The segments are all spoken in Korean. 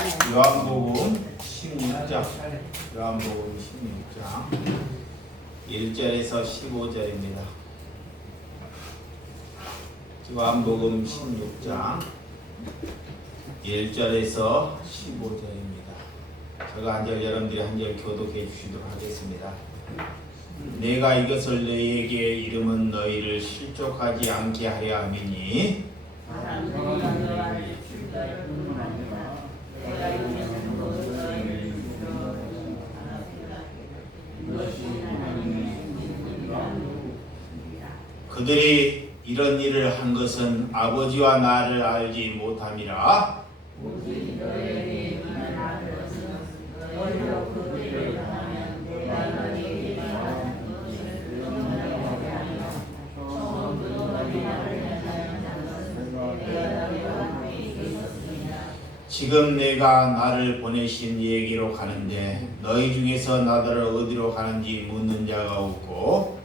요한복음 16장, 요한복음 16장 1절에서 15절입니다. 요한복음 16장 1절에서 15절입니다. 제가 한 절, 여러분들이 한 절 교독해 주시도록 하겠습니다. 내가 이것을 너희에게 이름은 너희를 실족하지 않게 하려 함이니 그들이 이런 일을 한 것은 아버지와 나를 알지 못함이라. 지금 내가 나를 보내신 얘기로 가는데 너희 중에서 나더러 어디로 가는지 묻는 자가 없고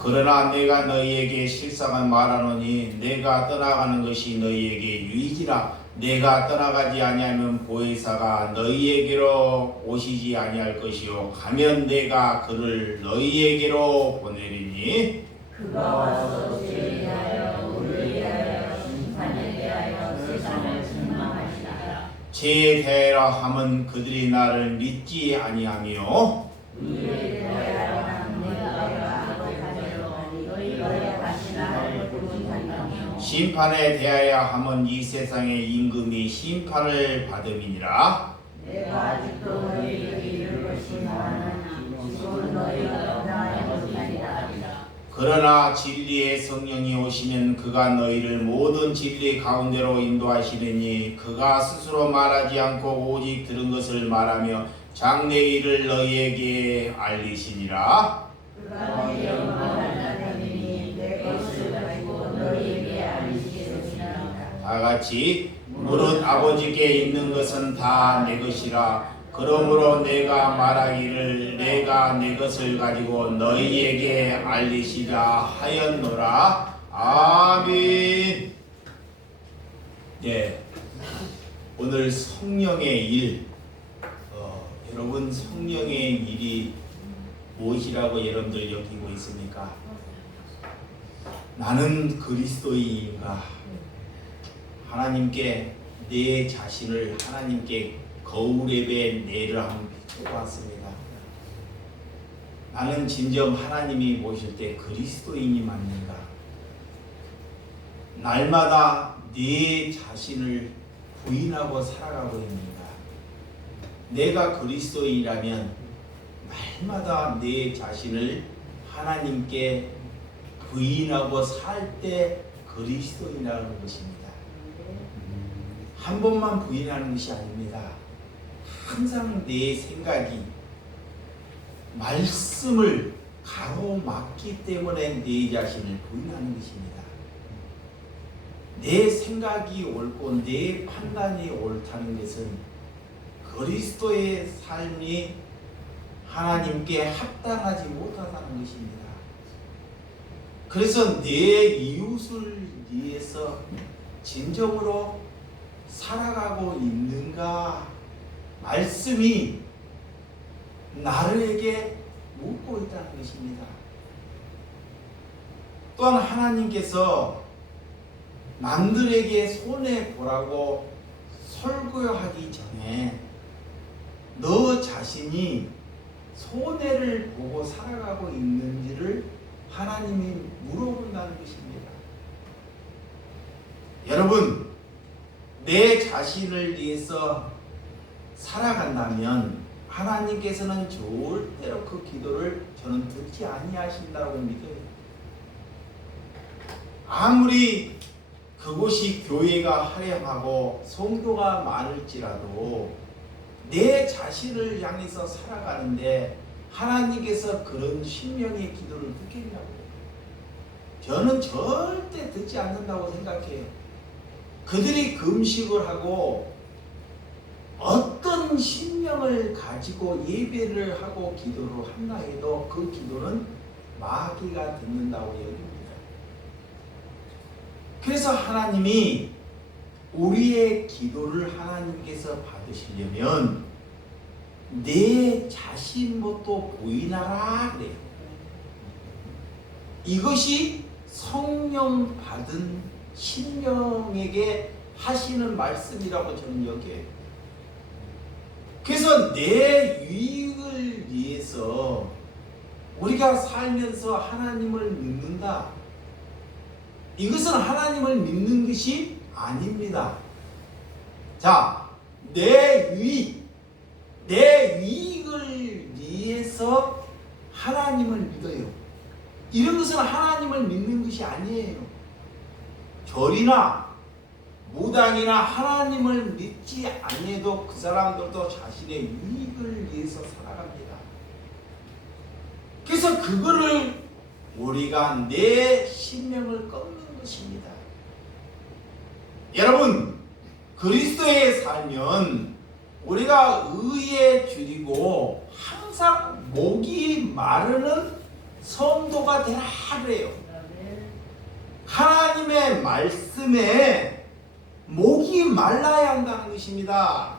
그러나 내가 너희에게 실상은 말하노니 내가 떠나가는 것이 너희에게 유익이라. 내가 떠나가지 아니하면 보혜사가 너희에게로 오시지 아니할 것이요 가면 내가 그를 너희에게로 보내리니 그가 와서 죄에 대하여 의에 대하여 심판에 대하여 세상을 책망하시리라. 죄에 대하여 함은 그들이 나를 믿지 아니하며 의에 대하여 함은 내가 아버지께로 너희가 다시나 할 것을 못하리라. 심판에 대하여 함은 이 세상의 임금이 심판을 받음이니라. 내가 아직도 너희에게 이를 것이 많으나 지금 너희가 떠나야 못하리라. 그러나 진리의 성령이 오시면 그가 너희를 모든 진리 가운데로 인도하시리니 그가 스스로 말하지 않고 오직 들은 것을 말하며 장래 일을 너희에게 알리시니라. 그가 내 영광을 나타내니 내 것을 가지고 너희에게 알리시겠느니라. 다 같이 무릇 아버지께 있는 것은 다 내 것이라. 그러므로 내가 말하기를 내가 내 것을 가지고 너희에게 알리시자 하였노라. 아멘. 네, 오늘 성령의 일, 여러분 성령의 일이 무엇이라고 여러분들 여기고 있습니까? 나는 그리스도인인가? 하나님께 내 자신을 하나님께 거울에 내를 한번 비춰봤습니다. 나는 진정 하나님이 보실 때 그리스도인이 맞는가? 날마다 내 자신을 부인하고 살아가고 있는가? 내가 그리스도인이라면 날마다 내 자신을 하나님께 부인하고 살 때 그리스도인이라는 것입니다. 한 번만 부인하는 것이 아닙니다. 항상 내 생각이 말씀을 가로막기 때문에 내 자신을 부인하는 것입니다. 내 생각이 옳고 내 판단이 옳다는 것은 그리스도의 삶이 하나님께 합당하지 못하다는 것입니다. 그래서 내 이웃을 위해서 진정으로 살아가고 있는가? 말씀이 나에게 묻고 있다는 것입니다. 또한 하나님께서 남들에게 손해보라고 설교하기 전에 너 자신이 손해를 보고 살아가고 있는지를 하나님이 물어본다는 것입니다. 여러분, 내 자신을 위해서 살아간다면 하나님께서는 절대로 그 기도를 저는 듣지 아니하신다고 믿어요. 아무리 그곳이 교회가 화려하고 성도가 많을지라도 내 자신을 향해서 살아가는데 하나님께서 그런 심령의 기도를 듣겠냐고요. 저는 절대 듣지 않는다고 생각해요. 그들이 금식을 하고 어떤 심령을 가지고 예배를 하고 기도를 한다 해도 그 기도는 마귀가 듣는다고 여깁니다. 그래서 하나님이 우리의 기도를 하나님께서 받으시려면 내 자신부터 보이나라 그래요. 이것이 성령 받은 신령에게 하시는 말씀이라고 저는 여겨요. 그래서 내 유익을 위해서 우리가 살면서 하나님을 믿는다. 이것은 하나님을 믿는 것이 아닙니다. 자, 내 유익을 위해서 하나님을 믿어요. 이런 것은 하나님을 믿는 것이 아니에요. 절이나 무당이나 하나님을 믿지 아니해도 그 사람들도 자신의 유익을 위해서 살아갑니다. 그래서 그거를 우리가 내 신명을 꺾는 것입니다. 여러분, 그리스도에 살면 우리가 의에 줄이고 항상 목이 마르는 성도가 되라 그래요. 하나님의 말씀에 목이 말라야 한다는 것입니다.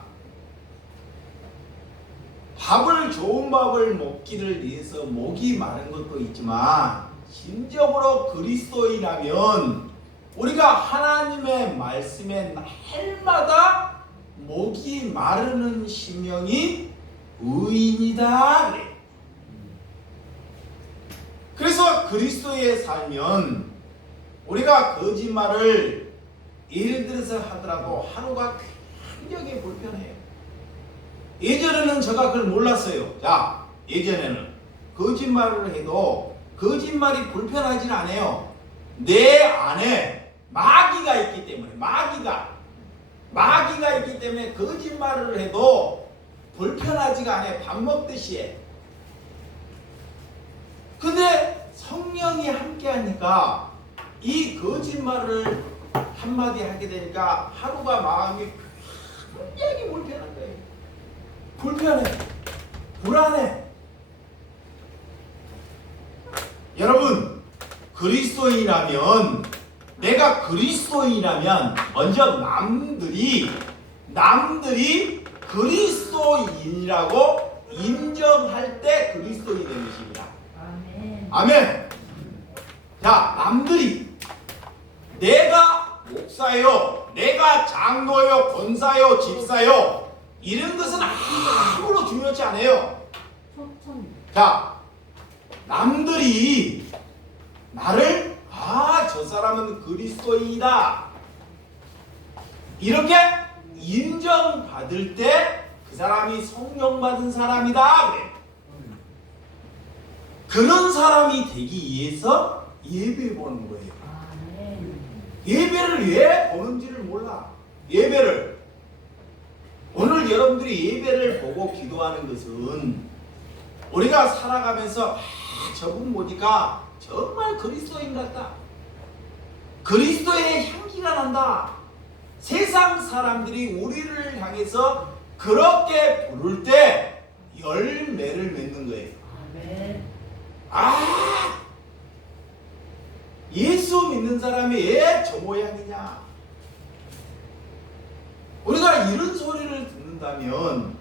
좋은 밥을 먹기를 위해서 목이 마른 것도 있지만 심적으로 그리스도인이라면 우리가 하나님의 말씀에 날마다 목이 마르는 심령이 의인이다 그래. 그래서 그리스도에 살면 우리가 거짓말을 예를 들어서 하더라도 하루가 굉장히 불편해요. 예전에는 제가 그걸 몰랐어요. 자, 예전에는 거짓말을 해도 거짓말이 불편하지는 않아요. 내 안에 마귀가 있기 때문에 마귀가 있기 때문에 거짓말을 해도 불편하지가 않아요. 밥 먹듯이 해. 근데 성령이 함께 하니까 이 거짓말을 한마디 하게 되니까 하루가 마음이 굉장히 불편한 거예요. 불편해. 불안해. 여러분, 그리스도인이라면 내가 그리스도인이라면 먼저 남들이 그리스도인이라고 인정할 때 그리스도인이 되는 것입니다. 아멘. 아멘. 자, 남들이 내가 목사요, 내가 장로요, 권사요, 집사요 이런 것은 아무로 중요하지 않아요. 자, 남들이 나를 저 사람은 그리스도인이다 이렇게 인정받을 때 그 사람이 성령 받은 사람이다 그래. 그런 사람이 되기 위해서 예배 보는 거예요. 예배를 왜 보는지를 몰라. 예배를 오늘 여러분들이 예배를 보고 기도하는 것은 우리가 살아가면서 저분 보니까 정말 그리스도인 같다. 그리스도의 향기가 난다. 세상 사람들이 우리를 향해서 그렇게 부를 때 열매를 맺는 거예요. 예수 믿는 사람이 왜 저 모양이냐? 우리가 이런 소리를 듣는다면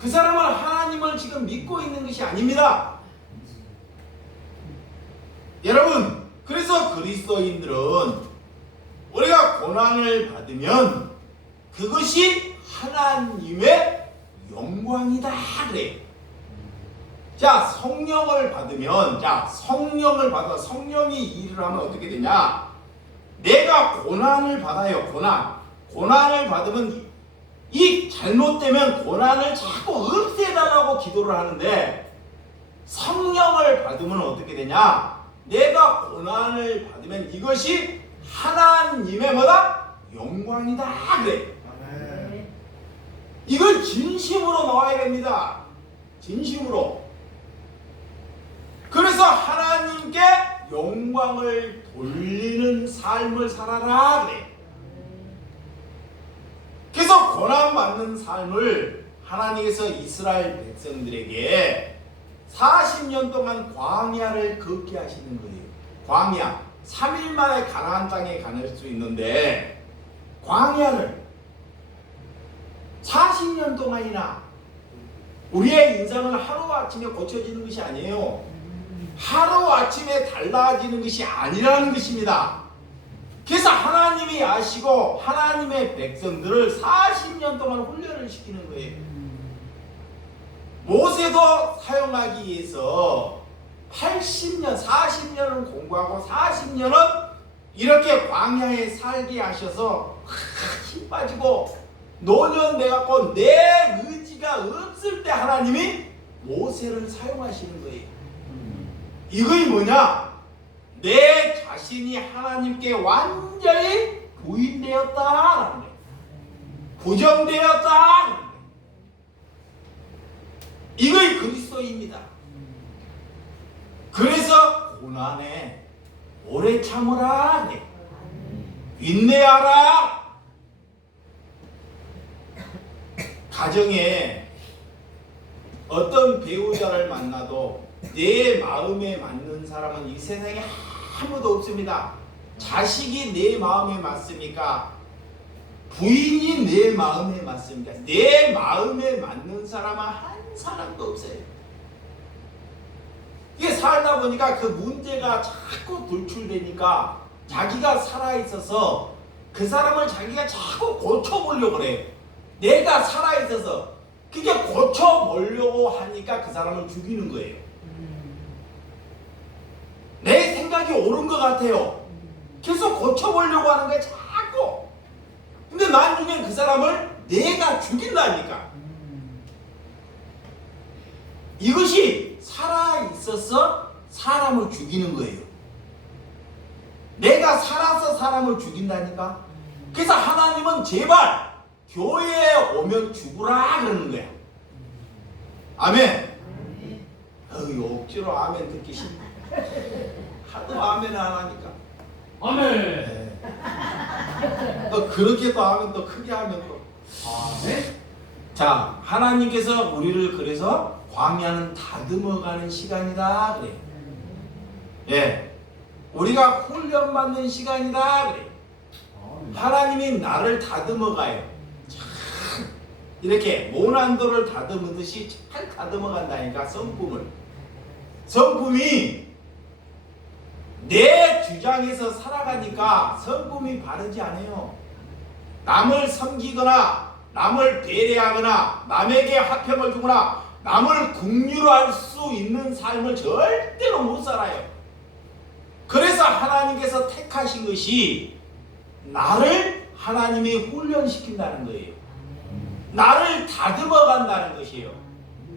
그 사람은 하나님을 지금 믿고 있는 것이 아닙니다. 여러분, 그래서 그리스도인들은 우리가 고난을 받으면 그것이 하나님의 영광이다 그래요. 자, 성령을 받으면 성령을 받아 성령이 일을 하면 어떻게 되냐? 내가 고난을 받아요. 고난을 받으면 이 잘못되면 고난을 자꾸 없애달라고 기도를 하는데 성령을 받으면 어떻게 되냐? 내가 고난을 받으면 이것이 하나님의 뭐다? 영광이다 그래. 이걸 진심으로 나와야 됩니다. 진심으로. 그래서 하나님께 영광을 돌리는 삶을 살아라 그래. 그래서 고난받는 삶을 하나님께서 이스라엘 백성들에게 40년 동안 광야를 걷게 하시는 거예요. 광야. 3일 만에 가나안 땅에 갈 수 있는데 광야를 40년 동안이나 우리의 인생은 하루아침에 고쳐지는 것이 아니에요. 하루아침에 달라지는 것이 아니라는 것입니다. 그래서 하나님이 아시고 하나님의 백성들을 40년 동안 훈련을 시키는 거예요. 모세도 사용하기 위해서 80년, 40년을 공부하고 40년은 이렇게 광야에 살게 하셔서 힘 빠지고 노년돼갖고 내 의지가 없을 때 하나님이 모세를 사용하시는 거예요. 이것이 뭐냐? 내 자신이 하나님께 완전히 부인되었다라는 거예요. 부정되었다. 이것이 그리스도입니다. 그래서 고난에 오래 참으라. 인내하라. 가정에 어떤 배우자를 만나도 내 마음에 맞는 사람은 이 세상에 아무도 없습니다. 자식이 내 마음에 맞습니까? 부인이 내 마음에 맞습니까? 내 마음에 맞는 사람은 한 사람도 없어요. 이게 살다 보니까 그 문제가 자꾸 돌출되니까 자기가 살아있어서 그 사람을 자기가 자꾸 고쳐보려고 그래요. 내가 살아있어서 그게 고쳐보려고 하니까 그 사람을 죽이는 거예요. 내 생각이 옳은 것 같아요. 계속 고쳐보려고 하는 거예요. 자꾸. 근데 나중에 그 사람을 내가 죽인다니까. 이것이 살아있어서 사람을 죽이는 거예요. 내가 살아서 사람을 죽인다니까. 그래서 하나님은 제발 교회에 오면 죽으라 그러는 거야. 아멘. 억지로 아멘 듣기 싫다. 하도 아멘 안 하니까. 아멘. 네. 또 그렇게 또 하면 또 크게 하면 또. 아멘. 자, 하나님께서 우리를 그래서 광야는 다듬어가는 시간이다 그래. 예, 우리가 훈련받는 시간이다 그래. 하나님이 나를 다듬어가요. 참 이렇게 모난도를 다듬듯이 잘 다듬어간다니까. 성품이 내 주장에서 살아가니까 성품이 바르지 않아요. 남을 섬기거나 남을 배려하거나 남에게 화평을 주거나 남을 긍휼할 수 있는 삶을 절대로 못 살아요. 그래서 하나님께서 택하신 것이 나를 하나님이 훈련시킨다는 거예요. 나를 다듬어 간다는 것이에요.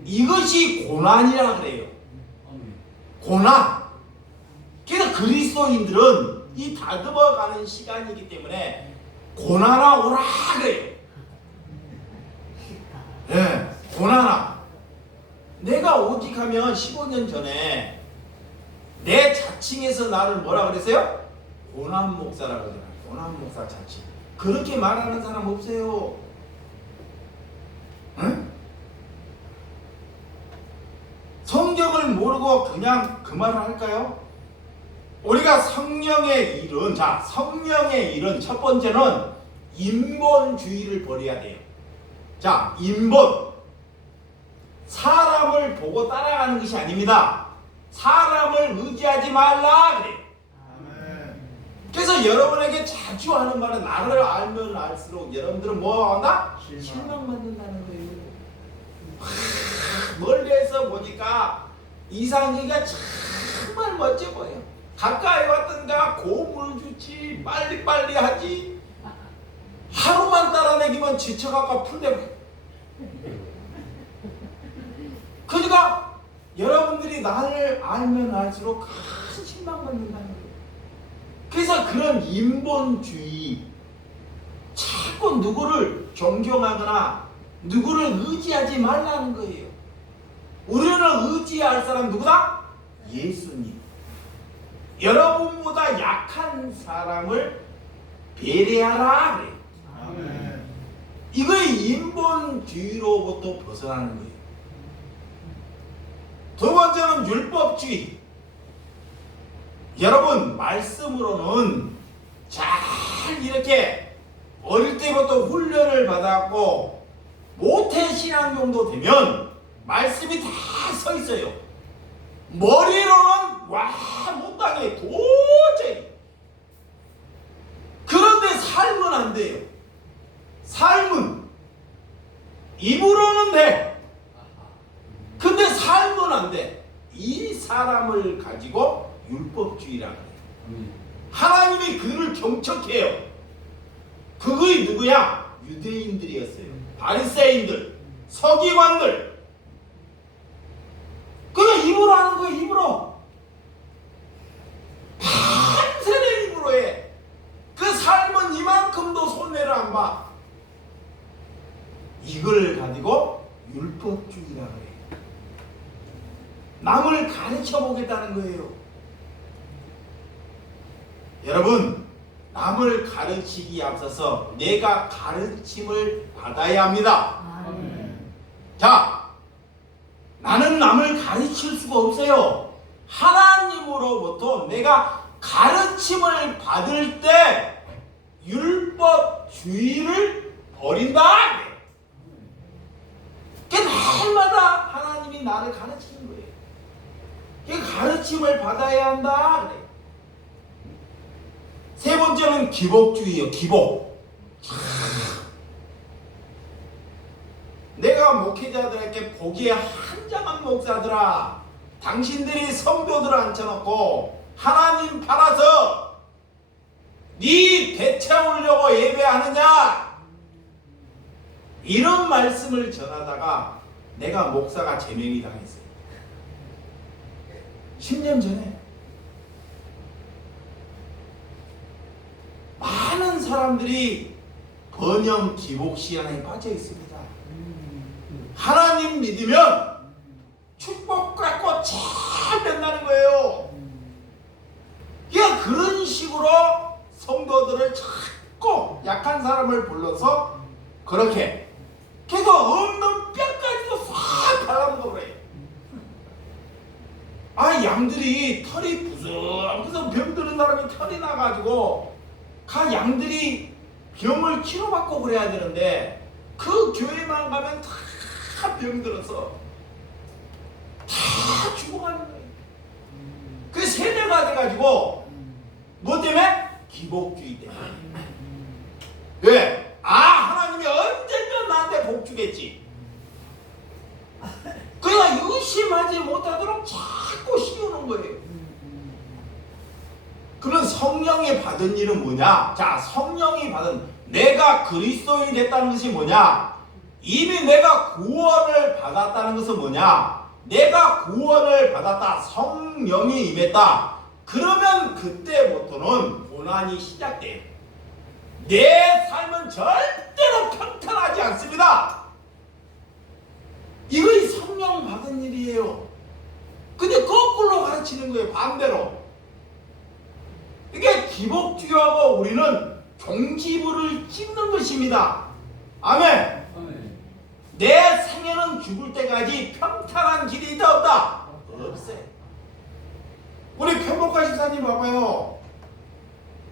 이것이 고난이라 그래요. 고난. 그래서 그리스도인들은 이 다듬어 가는 시간이기 때문에 고난아 오라 그래요. 네, 고난아. 내가 오직하면 15년 전에 내 자칭에서 나를 뭐라 그랬어요? 고난 목사라고 그러잖아요. 고난 목사 자칭. 그렇게 말하는 사람 없어요. 응? 성경을 모르고 그냥 그 말을 할까요? 우리가 성령의 일은, 자, 성령의 일은 첫 번째는 인본주의를 버려야 돼요. 자, 인본. 사람을 보고 따라가는 것이 아닙니다. 사람을 의지하지 말라 그래요. 그래서 여러분에게 자주 하는 말은 나를 알면 알수록 여러분들은 뭐 한다? 실망받는다는 거예요. 멀리에서 보니까 이상이가 정말 멋져 보여. 가까이 왔던가 고물 주지, 빨리빨리 하지. 하루만 따라다니면 지쳐갖고 풀려버려. 그러니까 여러분들이 나를 알면 알수록 큰 실망받는다는 거예요. 그래서 그런 인본주의, 자꾸 누구를 존경하거나 누구를 의지하지 말라는 거예요. 우리는 의지할 사람 누구다? 예수님. 여러분보다 약한 사람을 배려하라 그래요. 아멘. 이거의 인본주의로부터 벗어나는 거예요. 두 번째는 율법주의. 여러분 말씀으로는 잘 이렇게 어릴 때부터 훈련을 받았고 모태신앙 정도 되면 말씀이 다 서 있어요. 머리로는 와 못하게 도저히. 그런데 삶은 안 돼요. 삶은 입으로는 돼. 근데 삶은 안 돼. 이 사람을 가지고 율법주의라고 해요. 하나님이 그를 경척해요. 그거이 누구야? 유대인들이었어요. 바리새인들, 서기관들. 그냥 입으로 하는 거예요. 입으로. 밤새내 입으로 해. 그 삶은 이만큼도 손해를 안 봐. 이걸 가지고 율법주의라고 해요. 남을 가르쳐 보겠다는 거예요. 여러분, 남을 가르치기에 앞서서 내가 가르침을 받아야 합니다. 자, 나는 남을 가르칠 수가 없어요. 하나님으로부터 내가 가르침을 받을 때 율법주의를 버린다. 그 날마다 하나님이 나를 가르치는 거예요. 그 가르침을 받아야 한다. 세 번째는 기복주의예요. 기복. 내가 목회자들에게 보기에 한장한 목사들아, 당신들이 성도들을 앉혀놓고 하나님 팔아서 네 배 채우려고 예배하느냐? 이런 말씀을 전하다가 내가 목사가 제명이 당했어요. 10년 전에. 많은 사람들이 번영 기복 시간에 빠져 있습니다. 하나님 믿으면 축복 갖고 잘 된다는 거예요. 그러니까 그런 식으로 성도들을 자꾸 약한 사람을 불러서 그렇게 걔가 없는 뼈까지도 싹 발라먹어 버려요. 아, 양들이 털이 부스부스 병드는 사람이 털이 나가지고 양들이 병을 치료받고 그래야 되는데 그 교회만 가면 다 병들어서 다 죽어가는 거예요. 그 세대가 돼가지고 뭐 때문에? 기복주의 때문에. 왜? 하나님이 언젠가 나한테 복 주겠지. 그러니까 의심하지 못하도록 자꾸 씌우는 거예요. 그런 성령이 받은 일은 뭐냐? 자, 성령이 받은, 내가 그리스도인이 됐다는 것이 뭐냐? 이미 내가 구원을 받았다는 것은 뭐냐? 내가 구원을 받았다. 성령이 임했다. 그러면 그때부터는 고난이 시작돼요. 내 삶은 절대로 평탄하지 않습니다. 이거 성령 받은 일이에요. 근데 거꾸로 가르치는 거예요. 반대로. 이게 기복주의하고 우리는 종지부를 찍는 것입니다. 아멘. 내 생애는 죽을 때까지 평탄한 길이 있다 없다? 없어요. 우리 편복가 집사님 봐봐요.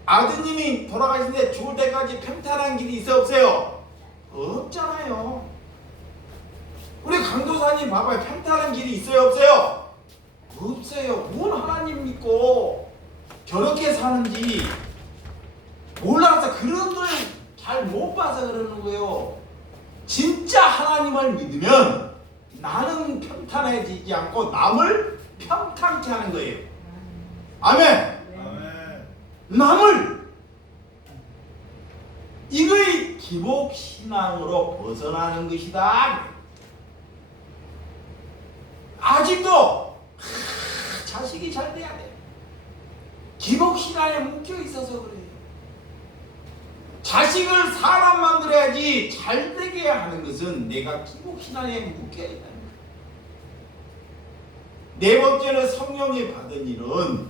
아드님이 돌아가시는데 죽을 때까지 평탄한 길이 있어 없어요? 없잖아요. 우리 강도사님 봐봐요. 평탄한 길이 있어요 없어요? 없어요. 뭘 하나님 믿고 저렇게 사는지 몰라서 그런 걸 잘 못 봐서 그러는 거예요. 진짜 하나님을 믿으면 나는 평탄해지지 않고 남을 평탄케 하는 거예요. 아멘. 아멘. 남을 이거의 기복신앙으로 벗어나는 것이다. 아직도 자식이 잘 돼야 돼. 기복신앙에 묶여 있어서 그래요. 자식을 사람 만들어야지 잘 되게 하는 것은 내가 기복신앙에 묶여 있다는 거예요. 네 번째는 성령이 받은 일은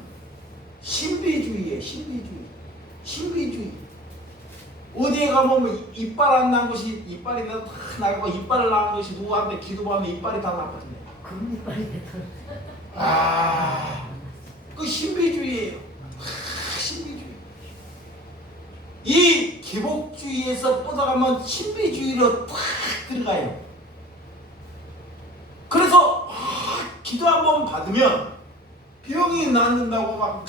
신비주의예요. 신비주의. 어디에 가면 이빨 안 난 것이 이빨이 다 나고 이빨을 낳은 것이 누구한테 기도하면 이빨이 다 나빠진대. 금이빨이 그 신비주의예요. 기복주의에서 뻗어가면 신비주의로 탁 들어가요. 그래서 기도 한번 받으면 병이 낫는다고 막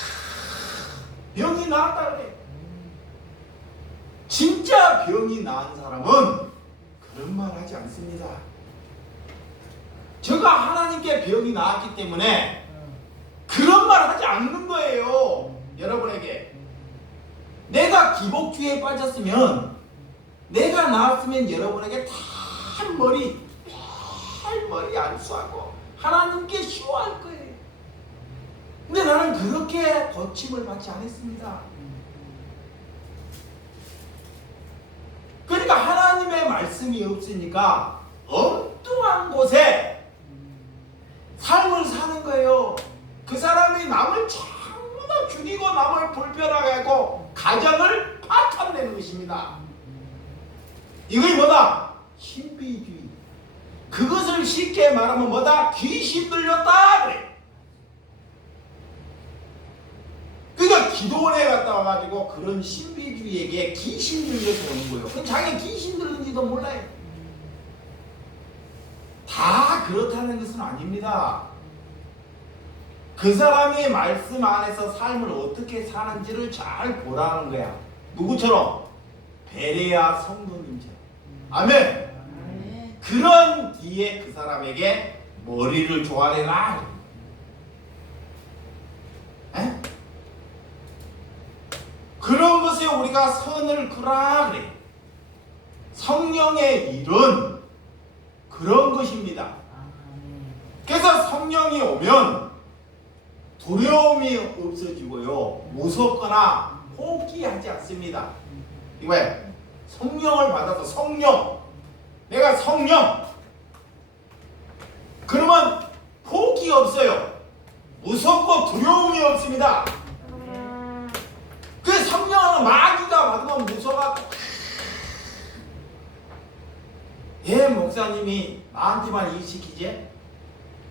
병이 나았다 그래. 진짜 병이 나은 사람은 그런 말 하지 않습니다. 제가 하나님께 병이 나았기 때문에 그런 말 하지 않는 거예요. 여러분에게 내가 기복주의에 빠졌으면, 내가 나았으면 여러분에게 탈머리 안수하고 하나님께 쉬워할 거예요. 근데 나는 그렇게 고침을 받지 않았습니다. 그러니까 하나님의 말씀이 없으니까 엉뚱한 곳에 삶을 사는 거예요. 그 사람이 남을 전부 다 죽이고 남을 불편하게 하고 가정을 파탄내는 것입니다. 이것이 뭐다? 신비주의. 그것을 쉽게 말하면 뭐다? 귀신 들렸다 그래. 그러니까 기도원에 갔다 와가지고 그런 신비주의에게 귀신 들려서 오는 거예요. 그럼 자기가 귀신 들는지도 몰라요. 다 그렇다는 것은 아닙니다. 그 사람이 말씀 안에서 삶을 어떻게 사는지를 잘 보라는 거야. 누구처럼? 베레아 성도님처럼. 아멘. 그런 뒤에 그 사람에게 머리를 조아려라. 그런 것에 우리가 선을 그라 그래. 성령의 일은 그런 것입니다. 그래서 성령이 오면 두려움이 없어지고요, 무섭거나 포기하지 않습니다. 이거예요. 성령을 받아서 성령, 내가 성령, 그러면 포기 없어요. 무섭고 두려움이 없습니다. 그 성령을 마귀가 받으면 무서워하고, 목사님이 나한테만 일 시키지?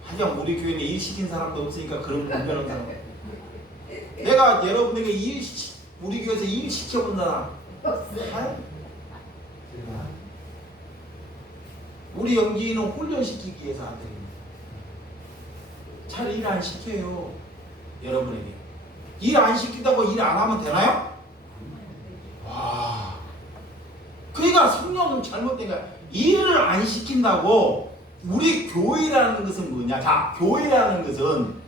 하여간 우리 교회는 일 시킨 사람도 없으니까 그런 분별한 사람. 내가 여러분에게 우리 교회에서 일 시켜본 사람 없어요? 우리 영지인은 훈련시키기 위해서 안 됩니다. 잘 일 안 시켜요. 여러분에게 일 안 시킨다고 일 안 하면 되나요? 와, 그러니까 성령은 잘못된 거야. 일을 안 시킨다고. 우리 교회라는 것은 뭐냐? 자, 교회라는 것은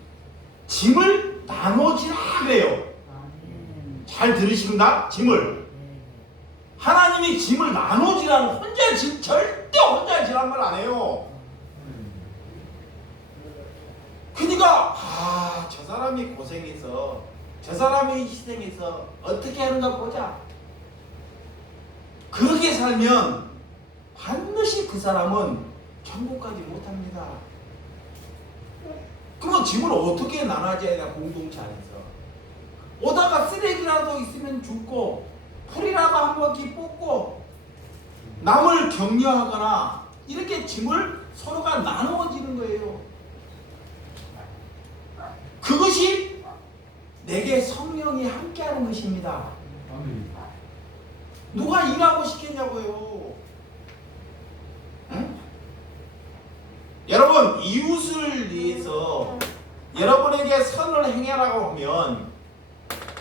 짐을 나눠지라 그래요. 잘 들으시는가? 짐을. 하나님이 짐을 나눠지라는, 혼자 짐, 절대 혼자 지란 말 안 해요. 그러니까 저 사람이 고생해서, 저 사람이 희생해서 어떻게 하는가 보자. 그렇게 살면 반드시 그 사람은 천국 가지 못합니다. 그럼 짐을 어떻게 나눠줘야 되나? 공동체 안에서 오다가 쓰레기라도 있으면 줍고, 풀이라도 한 바퀴 뽑고, 남을 격려하거나 이렇게 짐을 서로가 나누어지는 거예요. 그것이 내게 성령이 함께하는 것입니다. 누가 일하고 시켰냐고요? 응? 여러분, 이웃을 위해서 여러분에게 선을 행하라고 하면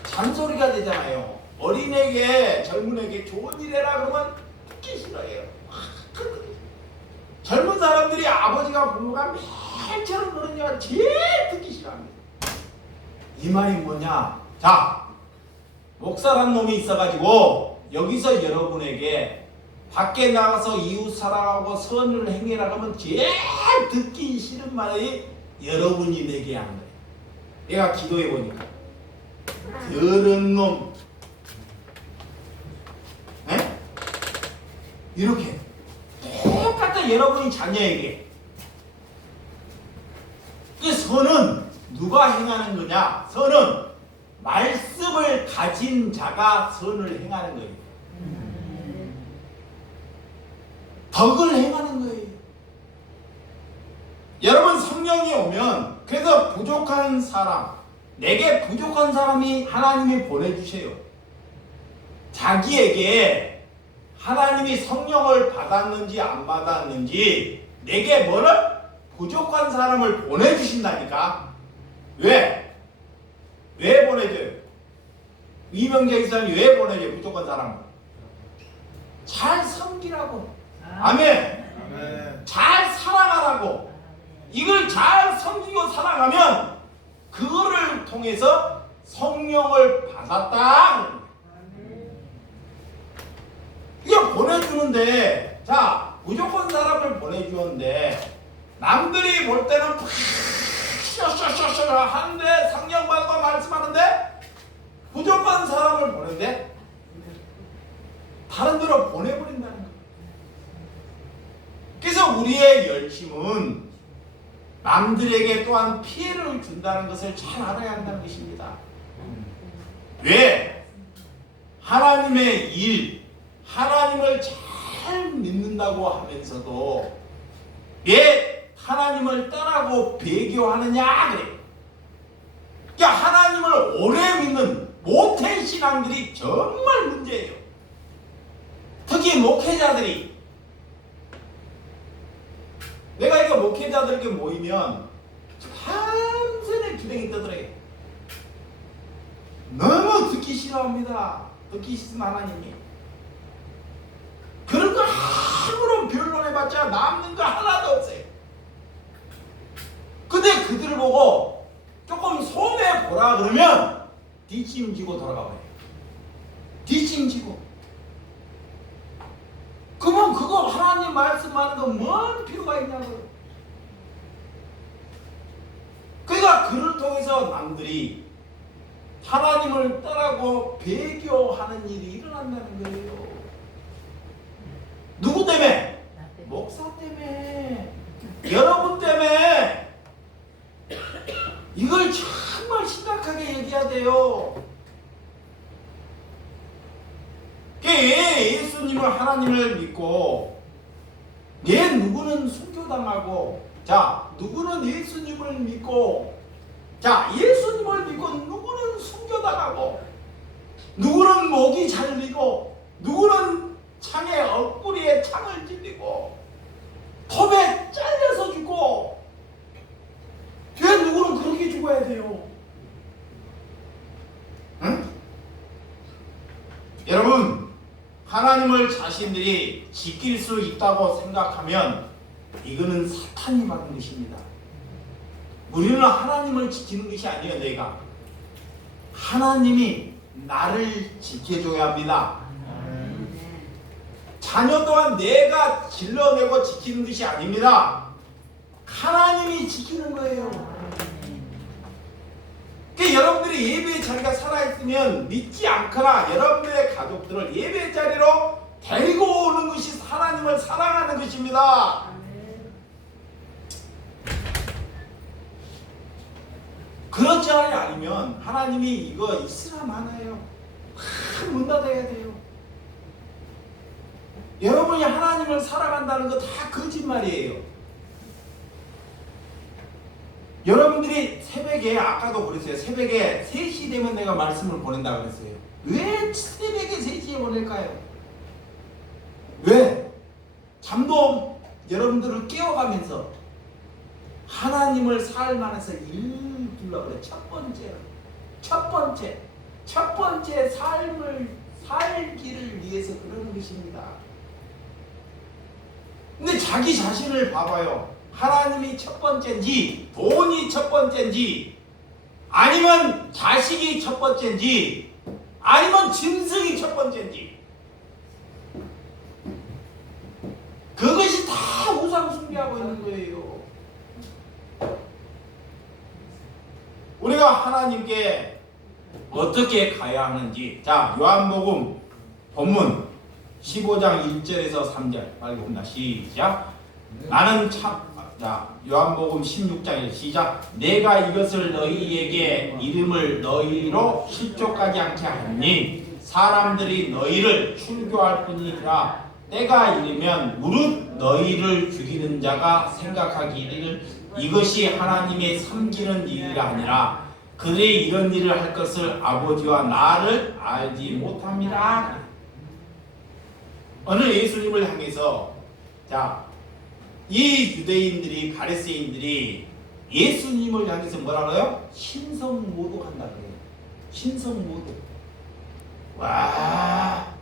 잔소리가 되잖아요. 어린에게, 젊은에게 좋은 일 해라 그러면 듣기 싫어해요. 젊은 사람들이 아버지가 부모가 매일처럼 그러냐 제일 듣기 싫어합니다. 이 말이 뭐냐? 자, 목사란 놈이 있어가지고 여기서 여러분에게 밖에 나가서 이웃 사랑하고 선을 행해라 하면 제일 듣기 싫은 말이 여러분이 내게 한 거예요. 내가 기도해 보니까 더러운 놈, 이렇게 똑같은 여러분이 자녀에게. 이 선은 누가 행하는 거냐? 선은 말씀을 가진 자가 선을 행하는 거예요. 덕을 행하는 거예요. 여러분, 성령이 오면, 그래서 부족한 사람, 내게 부족한 사람이 하나님이 보내주세요. 자기에게 하나님이 성령을 받았는지 안 받았는지 내게 뭐를? 부족한 사람을 보내주신다니까. 왜? 왜 보내줘요? 이명재 기사님 왜 보내줘요? 부족한 사람을 잘 섬기라고. 아멘. 아멘. 잘 사랑하라고. 이걸 잘 섬기고 사랑하면 그거를 통해서 성령을 받았다. 이거 보내주는데, 자, 부족한 사람을 보내주는데 남들이 볼 때는 샤샤샤샤 하는데 성령 받고 말씀하는데 부족한 사람을 보낸대 다른 데로 보내버린다는 거예요. 그래서 우리의 열심은 남들에게 또한 피해를 준다는 것을 잘 알아야 한다는 것입니다. 왜? 하나님의 일, 하나님을 잘 믿는다고 하면서도 왜 하나님을 떠나고 배교하느냐 그래. 그러니까 하나님을 오래 믿는 모태 신앙들이 정말 문제예요. 특히 목회자들이. 내가 이거 목회자들에게 모이면 밤새내 기댕이 떠들어요. 너무 듣기 싫어합니다. 듣기 싫은 하나님이. 그런 거 아무런 변론해봤자 남는 거 하나도 없어요. 근데 그들을 보고 조금 손해보라 그러면 뒷짐지고 돌아가버려요. 뒷짐지고. 그러면 그거 하나님 말씀하는 거 뭔 필요가 있냐고요. 그러니까 그를 통해서 남들이 하나님을 떠나고 배교하는 일이 일어난다는 거예요. 누구 때문에? 목사 때문에. 여러분 때문에. 이걸 정말 심각하게 얘기해야 돼요. 예수님을 하나님을 믿고 누구는 순교당하고 자 누구는 예수님을 믿고 자 예수님을 믿고 누구는 순교당하고 누구는 목이 잘리고 누구는 창에 얼굴에 창을 찔리고 톱에 잘려서 죽고 왜 누구는 그렇게 죽어야 돼요? 응? 여러분 하나님을 자신들이 지킬 수 있다고 생각하면 이거는 사탄이 받은 것입니다. 우리는 하나님을 지키는 것이 아니에요. 내가 하나님이 나를 지켜줘야 합니다. 자녀 또한 내가 길러내고 지키는 것이 아닙니다. 하나님이 지키는 거예요. 그러니까 여러분들이 예배의 자리가 살아있으면 믿지 않거나 여러분들의 가족들을 예배의 자리로 데리고 오는 것이 하나님을 사랑하는 것입니다. 그렇지 않으면 하나님이 이거 있으나 마나요. 문 닫아야 돼요. 여러분이 하나님을 사랑한다는 거 다 거짓말이에요. 여러분들이 새벽에 아까도 그랬어요. 새벽에 3시 되면 내가 말씀을 보낸다고 그랬어요. 왜 새벽에 3시에 보낼까요? 왜? 잠도 여러분들을 깨워가면서 하나님을 삶 안에서 일두려고 그래. 첫 번째 삶을 살기를 위해서 그러는 것입니다. 근데 자기 자신을 봐봐요. 하나님이 첫 번째인지 돈이 첫 번째인지 아니면 자식이 첫 번째인지 아니면 짐승이 첫 번째인지 그것이 다 우상 숭배하고 있는 거예요. 우리가 하나님께 어떻게 가야 하는지 자 요한복음 본문 15장 1절에서 3절 빨리 봅니다. 시작. 나는 참 자, 요한복음 16장에 시작. 내가 이것을 너희에게 이름을 너희로 실족하지 않게 하니 사람들이 너희를 출교할 뿐이라 때가 이르면 무릇 너희를 죽이는 자가 생각하기를 이것이 하나님의 섬기는 일이라 하니라. 그들이 이런 일을 할 것을 아버지와 나를 알지 못합니다. 오늘 예수님을 향해서 이 유대인들이 바리새인들이 예수님을 향해서 뭐라고요? 신성모독한다 그래요. 신성모독. 와,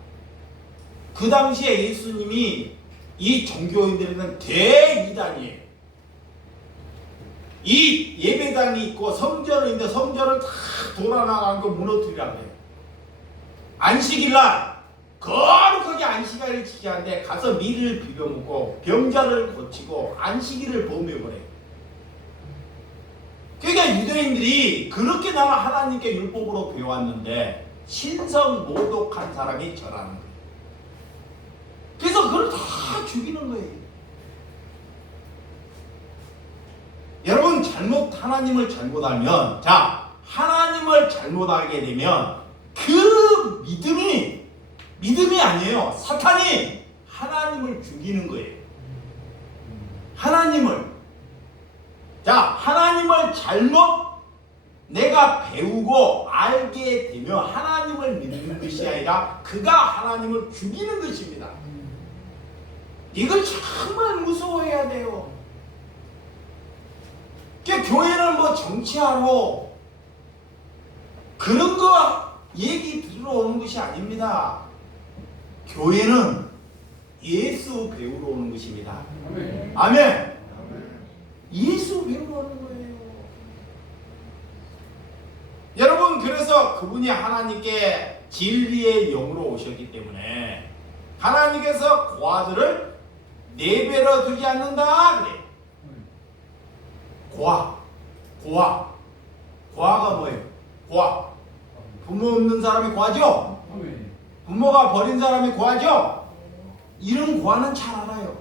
그 당시에 예수님이 이 종교인들에게는 대이단이에요. 이 예배당이 있고 성전이 있는데 성전을 다 돌아나간 거 무너뜨리라고 해요. 안식일날 거룩하게 안식일을 지켜야 하는데 가서 밀을 비벼 먹고 병자를 고치고 안식일을 범해버려요. 그러니까 유대인들이 그렇게 나와 하나님께 율법으로 배워왔는데 신성모독한 사람이 저라는 거예요. 그래서 그걸 다 죽이는 거예요. 여러분 하나님을 잘못 알면 하나님을 잘못 알게 되면 그 믿음이 아니에요. 사탄이 하나님을 죽이는 거예요. 하나님을 잘못 내가 배우고 알게 되면 하나님을 믿는 것이 아니라 그가 하나님을 죽이는 것입니다. 이걸 정말 무서워해야 돼요. 교회는 뭐 정치하러 그런 거 얘기 들으러 오는 것이 아닙니다. 교회는 예수 배우러 오는 것입니다. 아멘. 예수 배우러 오는 거예요. 여러분, 그래서 그분이 하나님께 진리의 영으로 오셨기 때문에 하나님께서 고아들을 내버려 두지 않는다 그래. 고아가 뭐예요? 고아. 부모 없는 사람이 고아죠? 부모가 버린 사람이 고아죠? 이런 고아는 잘 알아요.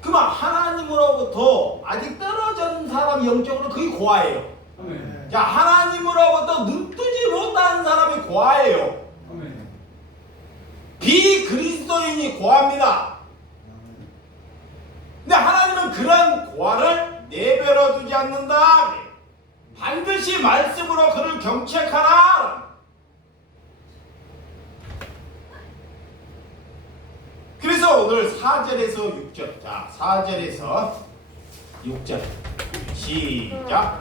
그만 하나님으로부터 아직 떨어진 사람이 영적으로 그게 고아예요. 하나님으로부터 눈뜨지 못하는 사람이 고아예요. 비그리스도인이 고아입니다. 근데 하나님은 그런 고아를 내버려 두지 않는다. 반드시 말씀으로 그를 경책하라. 그래서 오늘 4절에서 6절. 4절에서 6절. 시작.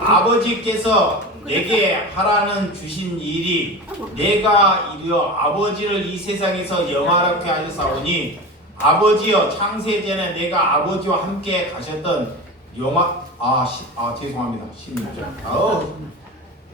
아버지께서 내게 하라는 주신 일이 내가 이르어 아버지를 이 세상에서 영화롭게 하셨사오니 아버지여 창세전에 내가 아버지와 함께 가셨던 죄송합니다. 16절.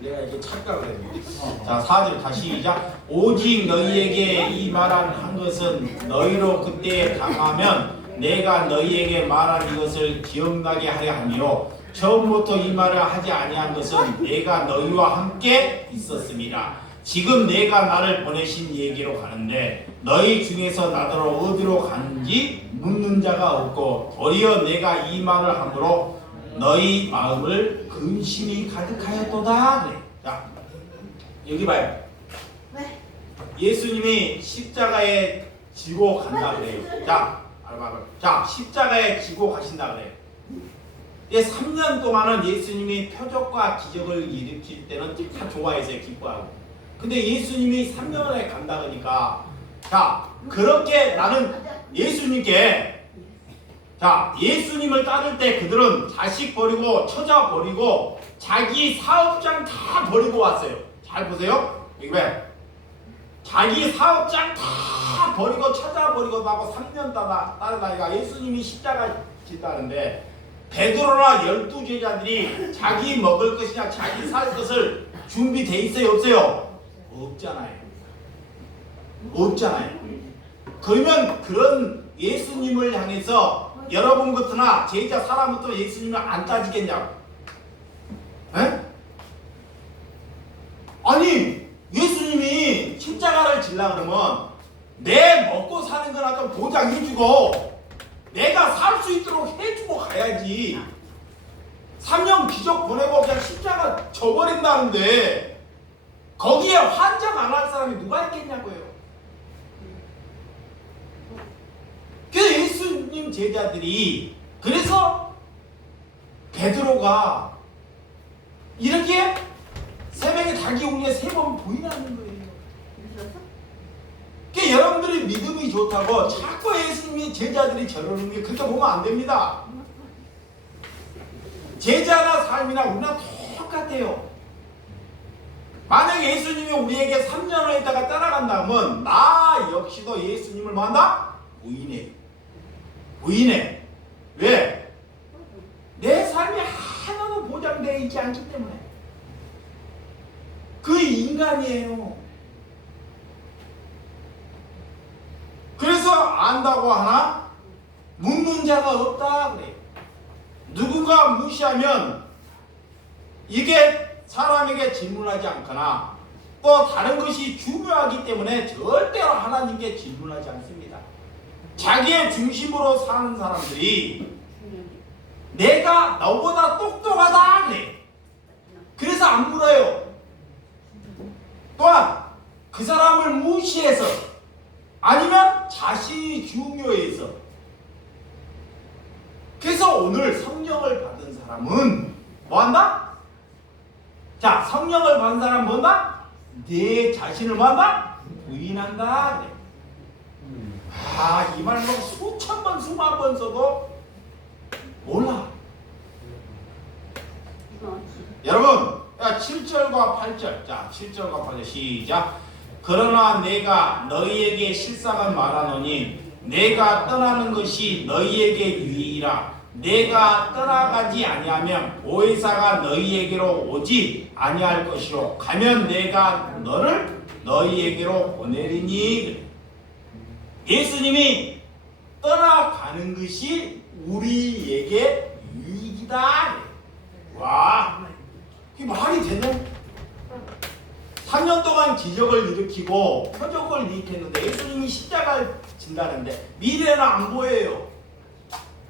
내가 이게 착각을 했네. 4절 다시 시작. 오직 너희에게 이 말한 한 것은 너희로 그때 당하면 내가 너희에게 말한 이것을 기억나게 하려 함이요 처음부터 이 말을 하지 아니한 것은 내가 너희와 함께 있었습니다. 지금 내가 나를 보내신 얘기로 가는데 너희 중에서 나더러 어디로 가는지 묻는 자가 없고 도리어 내가 이 말을 함으로 너희 마음을 근심이 가득하였도다. 그래. 자, 여기 봐요. 예수님이 십자가에 지고 간다 그래요. 자, 십자가에 지고 가신다 그래요. 3년 동안은 예수님이 표적과 기적을 일으킬 때는 다 좋아했어요. 기뻐하고. 근데 예수님이 3년에 간다 그러니까 그렇게 나는 예수님께 예수님을 따를 때 그들은 자식 버리고 처자 버리고 자기 사업장 다 버리고 왔어요. 잘 보세요. 여기 왜? 자기 사업장 다 버리고 처자 버리고 나고 3년 따르다니까 예수님이 십자가 짓다는데 베드로나 12제자들이 자기 먹을 것이냐 자기 살 것을 준비돼 있어요? 없어요? 없잖아요. 그러면 그런 예수님을 향해서 여러분 같으나 제자 사람부터 예수님을 안 따지겠냐고. 에? 아니 예수님이 십자가를 지려고 그러면 내 먹고 사는 거나 좀 보장해주고 내가 살 수 있도록 해주고 가야지. 3년 기적 보내고 그냥 십자가 져버린다는데 거기에 환장 안 할 사람이 누가 있겠냐고요. 그래서 예수님 제자들이 그래서 베드로가 이렇게 새벽에 닭이 우리가 3번 부인하는 거예요. 그러니까 여러분들이 믿음이 좋다고 자꾸 예수님이 제자들이 저러는 게 그렇게 보면 안 됩니다. 제자나 삶이나 우리나 똑같아요. 만약에 예수님이 우리에게 3년을 있다가 떠나간다면 나 역시도 예수님을 만나? 부인해. 부인해. 왜? 내 삶이 하나도 보장되어 있지 않기 때문에. 그 인간이에요. 그래서 안다고 하나? 묻는 자가 없다 그래요. 누군가 무시하면 이게 사람에게 질문하지 않거나 또 다른 것이 중요하기 때문에 절대로 하나님께 질문하지 않습니다. 자기의 중심으로 사는 사람들이 내가 너보다 똑똑하다 그래. 그래서 안 물어요. 또한 그 사람을 무시해서 아니면 자신이 중요해서. 그래서 오늘 성령을 받은 사람은 뭐한다? 자, 성령을 받은 사람은 뭐한다? 내 자신을 뭐한다? 부인한다 그래. 이 말 뭐 수천 번 수만 번 써도 몰라. 여러분 7절과 8절. 자, 7절과 8절 시작. 그러나 내가 너희에게 실상을 말하노니 내가 떠나는 것이 너희에게 유익이라. 내가 떠나가지 아니하면 보혜사가 너희에게로 오지 아니할 것이요 가면 내가 너를 너희에게로 보내리니. 예수님이 떠나가는 것이 우리에게 유익이다. 와, 이게 말이 되네. 3년 동안 기적을 일으키고 표적을 일으켰는데 예수님이 십자가를 진다는데 미래는 안 보여요.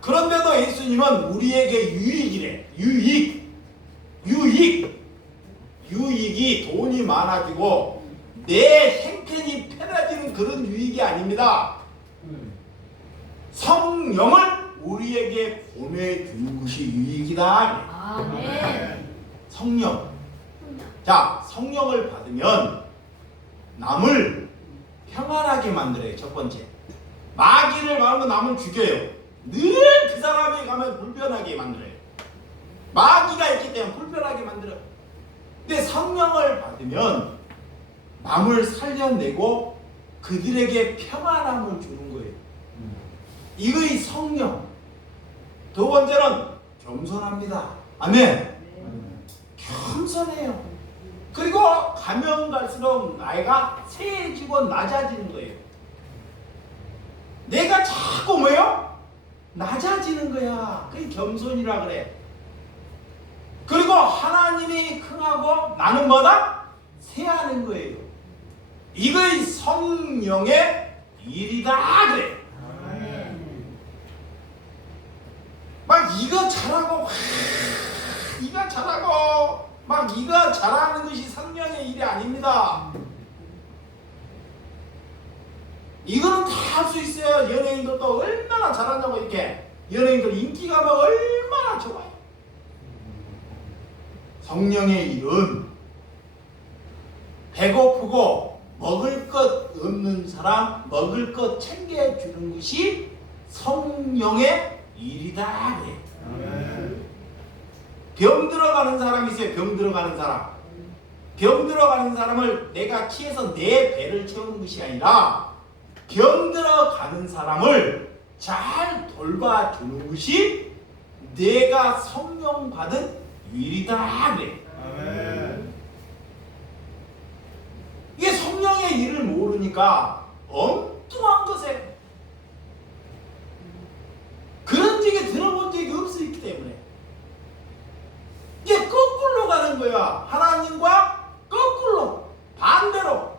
그런데도 예수님은 우리에게 유익이래. 유익이 돈이 많아지고 내 형편이 편해지는 그런 유익이 아닙니다. 성령을 우리에게 보내주는 것이 유익이다. 아멘. 성령. 자, 성령을 받으면 남을 평안하게 만들어요. 첫 번째. 마귀를 마음으로 남을 죽여요. 늘 그 사람이 가면 불편하게 만들어요. 마귀가 있기 때문에 불편하게 만들어요. 근데 성령을 받으면 남을 살려내고 그들에게 평안함을 주는 거예요. 이거의 성령. 두 번째는 겸손합니다. 아멘. 겸손해요. 그리고 가면 갈수록 나이가 세해지고 낮아지는 거예요. 내가 자꾸 뭐예요? 낮아지는 거야. 그게 겸손이라 그래. 그리고 하나님이 흥하고 나는 뭐다? 세하는 거예요. 이거의 성령의 일이다 그래. 막 이거 잘하고 이거 잘하고 막 이거 잘하는 것이 성령의 일이 아닙니다. 이거는 다 할 수 있어요. 연예인들도 얼마나 잘하냐고. 이렇게 연예인들 인기가 막 얼마나 좋아요. 성령의 일은 배고프고 먹을 것 없는 사람 먹을 것 챙겨주는 것이 성령의 일이다. 병 들어가는 사람이 있어요. 병 들어가는 사람. 병 들어가는 사람을 내가 키해서 내 배를 채우는 것이 아니라 병 들어가는 사람을 잘 돌봐주는 것이 내가 성령 받은 일이다. 이게 성령의 일을 모르니까 엉뚱한 것에 그런 얘기 들어본 적이 없기 때문에 이게 거꾸로 가는 거야. 하나님과 거꾸로 반대로.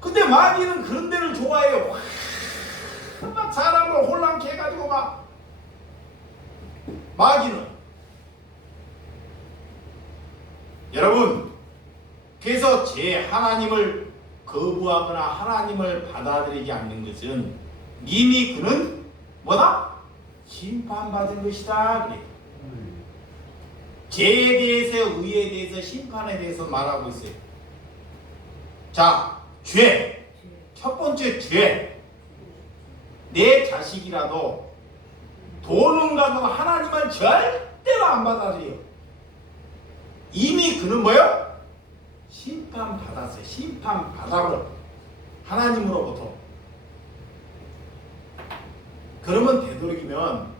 근데 마귀는 그런 데를 좋아해요. 막 사람을 혼란케 해가지고 막 마귀는. 여러분, 그래서 제 하나님을 거부하거나 하나님을 받아들이지 않는 것은 이미 그는 뭐다? 심판받은 것이다 그래. 죄에 대해서, 의에 대해서, 심판에 대해서 말하고 있어요. 자, 죄. 첫 번째 죄. 내 자식이라도 돈은 가도 하나님은 절대로 안 받아들여요. 이미 그는 뭐요? 심판 받았어요. 심판 받아버려. 하나님으로부터. 그러면 되도록이면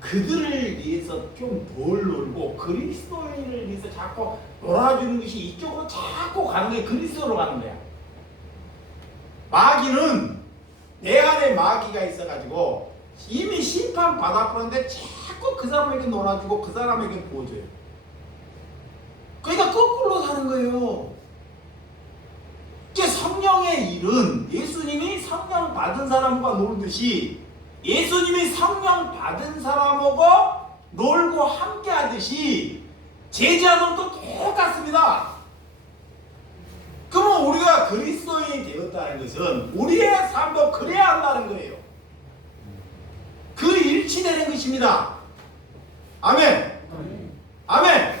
그들을 위해서 좀 덜 놀고 그리스도인을 위해서 자꾸 놀아주는 것이 이쪽으로 자꾸 가는 거예요. 그리스도로 가는 거야. 마귀는 내 안에 마귀가 있어가지고 이미 심판 받았는데 자꾸 그 사람에게 놀아주고 그 사람에게 보여줘요. 그러니까 거꾸로 사는 거예요. 이제 성령의 일은 예수님이 성령 받은 사람과 놀듯이 예수님이 성령 받은 사람하고 놀고 함께 하듯이 제자들도 똑같습니다. 그러면 우리가 그리스도인이 되었다는 것은 우리의 삶도 그래야 한다는 거예요. 그 일치되는 것입니다. 아멘. 아멘.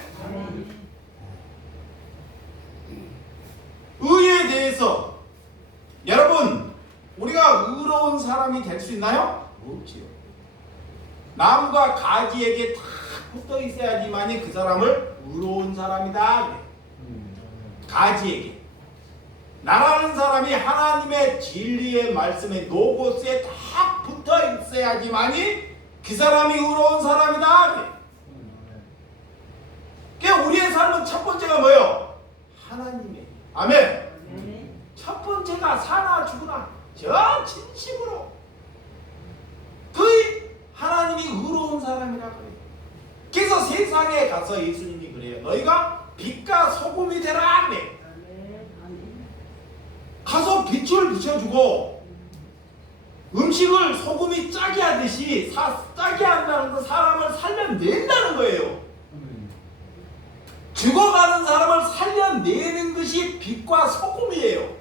의에 대해서 여러분 우리가 의로운 사람이 될 수 있나요? 없지요. 나무가 가지에게 다 붙어 있어야지만이 그 사람을 의로운 사람이다. 가지에게. 나라는 사람이 하나님의 진리의 말씀에 노고스에 다 붙어 있어야지만이 그 사람이 의로운 사람이다. 그러니까 우리의 삶은 첫 번째가 뭐예요? 하나님의. 아멘. 첫 번째가 사나 죽으나 저 진심으로 그 하나님이 의로운 사람이라 그래요. 그래서 세상에 가서 예수님이 그래요. 너희가 빛과 소금이 되라 그래. 가서 빛을 비춰주고 음식을 소금이 짜게 하듯이 짜게 한다는 건 사람을 살려낸다는 거예요. 죽어가는 사람을 살려내는 것이 빛과 소금이에요.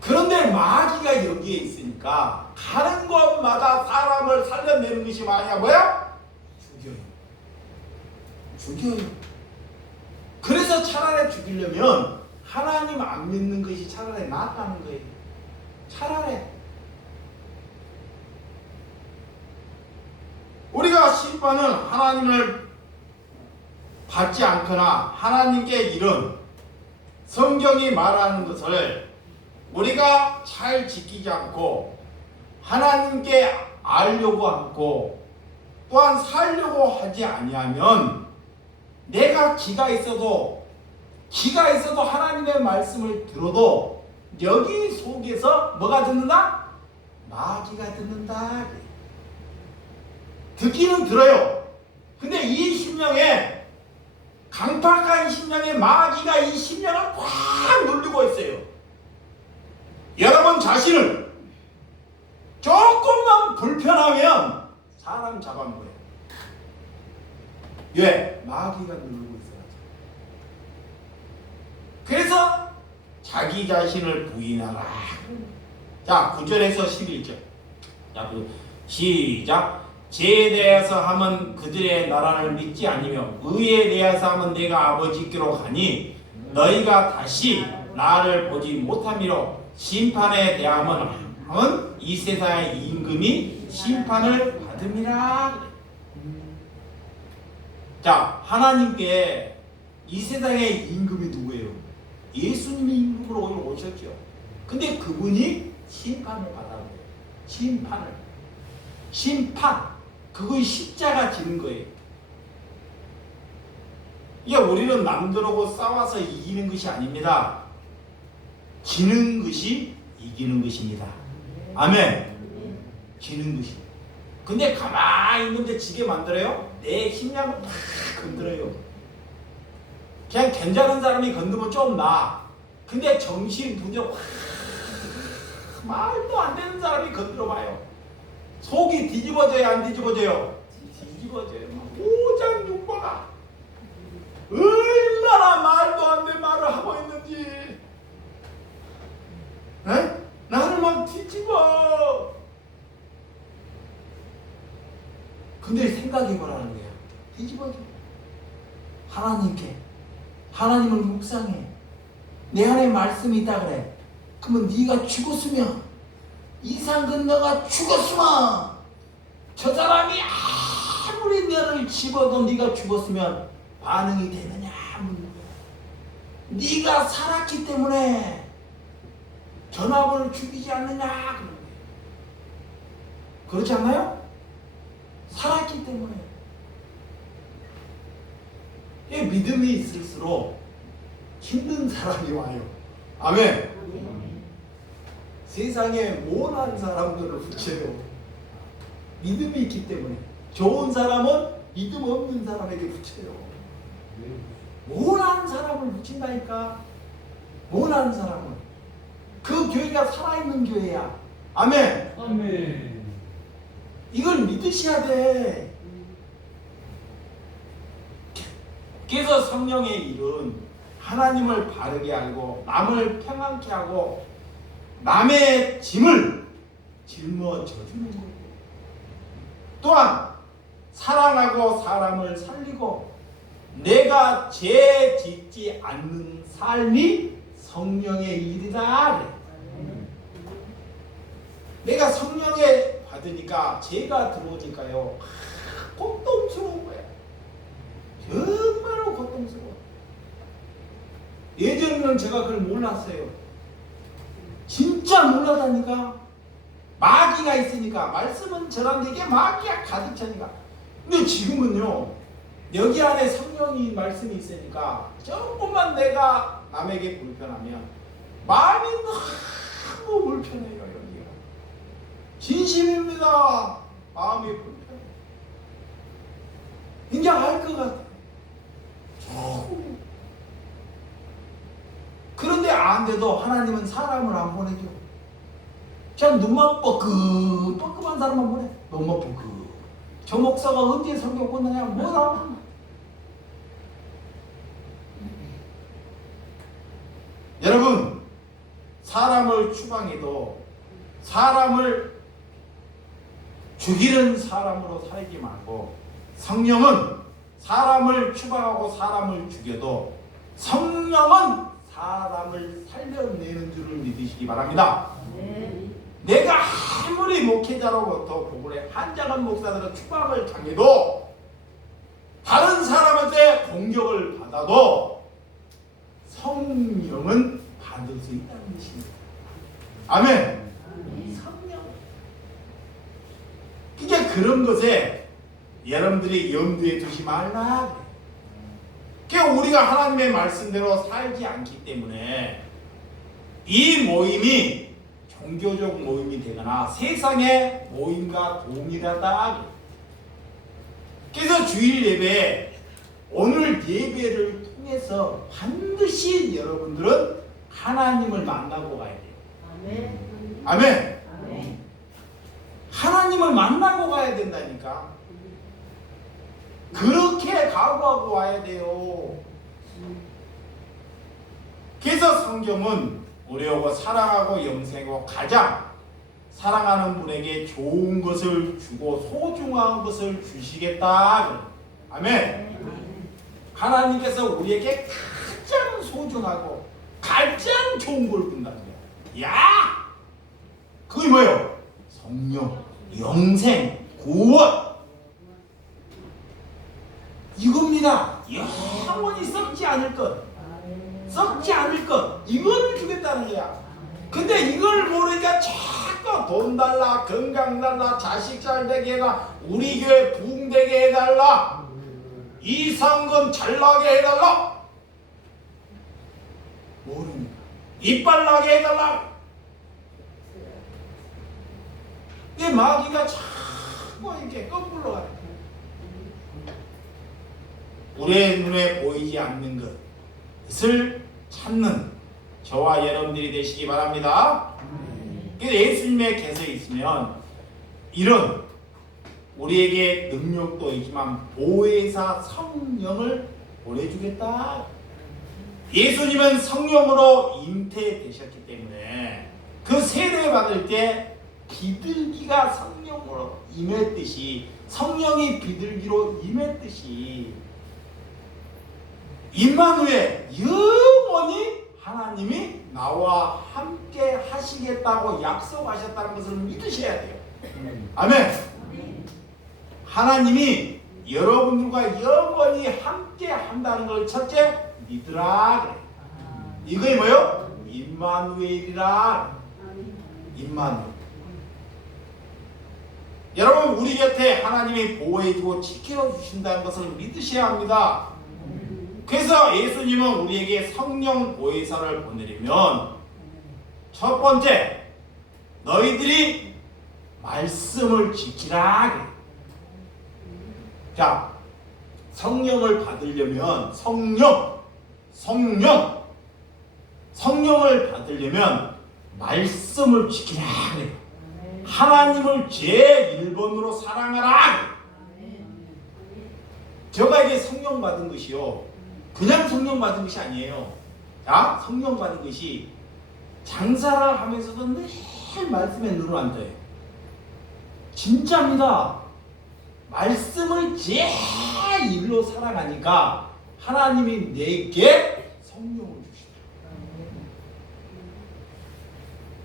그런데 마귀가 여기에 있으니까 가는 곳마다 사람을 살려내는 것이 뭐야? 죽여요. 그래서 차라리 죽이려면 하나님 안 믿는 것이 차라리 낫다는 거예요. 차라리 우리가 심판은 하나님을 받지 않거나 하나님께 이런 성경이 말하는 것을 우리가 잘 지키지 않고 하나님께 알려고 않고 또한 살려고 하지 아니하면 내가 기가 있어도 하나님의 말씀을 들어도 여기 속에서 뭐가 듣는다? 마귀가 듣는다. 듣기는 들어요. 근데 이 심령에 강팍한 심령에 마귀가 이 심령을 꽉 누르고 있어요. 여러분 자신을 조금만 불편하면 사람 잡아먹어요. 왜? 마귀가 누르고 있어요. 그래서 자기 자신을 부인하라. 자, 9절에서 11절. 자, 시작. 죄에 대해서 하면 그들의 나라를 믿지 아니며 의에 대해서 하면 내가 아버지께로 가니 너희가 다시 나를 보지 못함이로 심판에 대하면 이 세상의 임금이 심판을 받음이라. 자, 하나님께 이 세상의 임금이 누구예요? 예수님이 임금으로 오셨죠. 근데 그분이 심판을 받아요. 심판. 그거의 십자가 지는 거예요. 이게 우리는 남들하고 싸워서 이기는 것이 아닙니다. 지는 것이 이기는 것입니다. 아멘. 지는 것이. 근데 가만히 있는데 지게 만들어요? 내 심장을 팍 건드려요. 그냥 괜찮은 사람이 건드면 좀 나아. 근데 정신 분열 말도 안 되는 사람이 건드려봐요. 속이 뒤집어져요, 안 뒤집어져요? 뒤집어져요. 오장육부가 얼마나 말도 안 되는 말을 하고 있는지. 에? 나를 막 뒤집어. 근데 생각해보라는 거야. 뒤집어. 하나님을 묵상해. 내 안에 말씀이 있다 그래. 그러면 네가 죽었으면, 이상근 너가 죽었으면, 저 사람이 아무리 너를 집어도 네가 죽었으면 반응이 되느냐 묻는 거야. 네가 살았기 때문에 전화번호를 죽이지 않느냐 그런 거예요. 그렇지 않나요? 살았기 때문에. 믿음이 있을수록 힘든 사람이 와요. 아멘. 세상에 모난 사람들을 붙여요. 믿음이 있기 때문에. 좋은 사람은 믿음 없는 사람에게 붙여요. 모난 사람을 붙인다니까. 모난 사람은. 그 교회가 살아있는 교회야. 아멘. 아멘. 이걸 믿으셔야 돼. 그래서 성령의 일은 하나님을 바르게 알고 남을 평안케 하고 남의 짐을 짊어져 주는 거고, 또한 사랑하고 사람을 살리고 내가 죄 짓지 않는 삶이 성령의 일이다. 내가 성령에 받으니까 죄가 들어오니까요, 고통스러운 거야. 정말로 고통스러워. 예전에는 제가 그걸 몰랐어요. 진짜 몰라다니까. 마귀가 있으니까, 말씀은 저런데게 마귀가 가득 차니까. 근데 지금은요, 여기 안에 성령이 말씀이 있으니까 조금만 내가 남에게 불편하면 마음이 너무 불편해요. 여기가 진심입니다. 마음이 불편해. 이제 알 것 같아. 그런데 안 돼도 하나님은 사람을 안 보내줘. 그냥 눈만 뻐끔뻐끔한 사람만 보내. 눈만 뻐끔. 저 목사가 언제 성경 보느냐, 뭐라. 여러분, 사람을 추방해도 사람을 죽이는 사람으로 살지 말고, 성령은 사람을 추방하고 사람을 죽여도 성령은 사람을 살려내는 줄을 믿으시기 바랍니다. 내가 아무리 목회자로부터 보고래 한장한 목사들은 추방을 당해도, 다른 사람한테 공격을 받아도 성령은 받을 수 있다는 것입니다. 아멘. 성령. 그러니까 그런 것에 여러분들이 염두에 두지 말라. 그러니까 우리가 하나님의 말씀대로 살지 않기 때문에 이 모임이 종교적 모임이 되거나 세상의 모임과 동일하다. 그래서 주일 예배, 오늘 예배를 통해서 반드시 여러분들은 하나님을 만나고 가야 돼요. 아멘. 아멘. 아멘. 하나님을 만나고 가야 된다니까. 그렇게 각오하고 와야 돼요. 그래서 성경은 우리하고 사랑하고 영생하고 가장 사랑하는 분에게 좋은 것을 주고 소중한 것을 주시겠다. 아멘. 하나님께서 우리에게 가장 소중하고 가장 좋은 걸 준다는 거야. 야! 그게 뭐예요? 성령, 영생, 구원. 이겁니다. 영원히 썩지 않을 것, 썩지 않을 것, 이거를 주겠다는 거야. 근데 이걸 모르니까 자꾸 돈 달라, 건강 달라, 자식 잘 되게 해라, 우리 교회 부흥되게 해달라, 이 상금 잘 나게 해달라, 모르니까 이빨 나게 해달라. 이 마귀가 자꾸 이렇게 거꾸로 가요. 우리의 눈에 보이지 않는 것을 찾는 저와 여러분들이 되시기 바랍니다. 그래서 예수님의 곁에 있으면 이런 우리에게 능력도 있지만 보혜사 성령을 보내주겠다. 예수님은 성령으로 잉태되셨기 때문에 그 세례 받을 때 비둘기가 성령으로 임했듯이, 성령이 비둘기로 임했듯이 임마누엘, 영원히 하나님이 나와 함께 하시겠다고 약속하셨다는 것을 믿으셔야 돼요. 아멘. 하나님이 여러분들과 영원히 함께 한다는 걸 첫째 믿으라 그래. 이거이 뭐요? 임마누엘이라. 임마누엘. 여러분, 우리 곁에 하나님이 보호해주고 지켜주신다는 것을 믿으셔야 합니다. 그래서 예수님은 우리에게 성령 보혜사를 보내려면 첫 번째, 너희들이 말씀을 지키라 그래. 자, 성령을 받으려면 성령을 받으려면 말씀을 지키라 그래. 하나님을 제1번으로 사랑하라. 제가 이게 성령 받은 것이요, 그냥 성령 받은 것이 아니에요. 자, 성령 받은 것이 장사를 하면서도 늘 말씀에 눈을 앉아요. 진짜입니다. 말씀을 제1로 사랑하니까 하나님이 내게 성령을 주시다.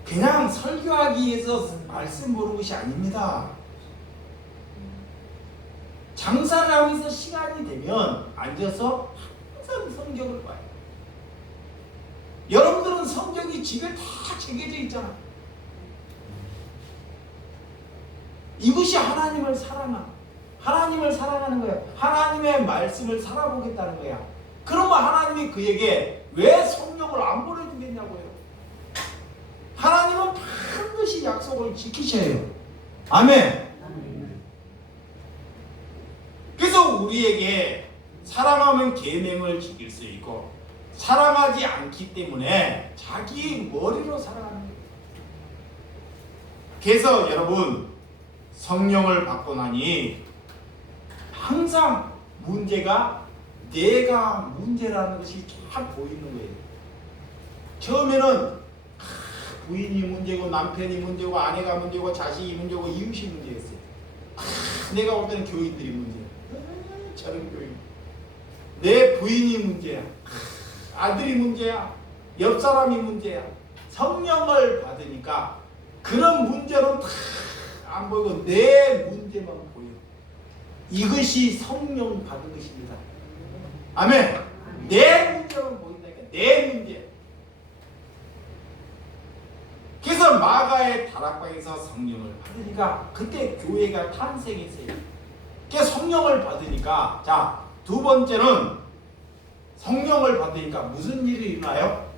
그냥 설교하기 위해서 말씀 보는 것이 아닙니다. 장사를 하면서 시간이 되면 앉아서 항상 성경을 봐요. 여러분들은 성경이 집에 다 새겨져 있잖아. 이것이 하나님을 사랑하는 거야. 하나님의 말씀을 살아보겠다는 거야. 그러면 하나님이 그에게 왜 성령을 안 보내주겠냐고요. 하나님은 반드시 약속을 지키셔야 해요. 아멘. 그래서 우리에게 사랑하면 계명을 지킬 수 있고, 사랑하지 않기 때문에 자기 머리로 살아가는 거예요. 그래서 여러분, 성령을 받고 나니 항상 문제가 내가 문제라는 것이 잘 보이는 거예요. 처음에는 부인이 문제고 남편이 문제고 아내가 문제고 자식이 문제고 이웃이 문제였어요. 내가 볼 때는 교인들이 문제야. 저런 교인. 내 부인이 문제야. 아들이 문제야. 옆 사람이 문제야. 성령을 받으니까 그런 문제는 다 안 보이고 내 문제만 보여. 이것이 성령 받은 것입니다. 아멘. 내 문제만 보인다니까. 내 문제. 그래서 마가의 다락방에서 성령을 받으니까 그때 교회가 탄생했어요. 그래서 성령을 받으니까, 자, 두 번째는 성령을 받으니까 무슨 일이 일어나요?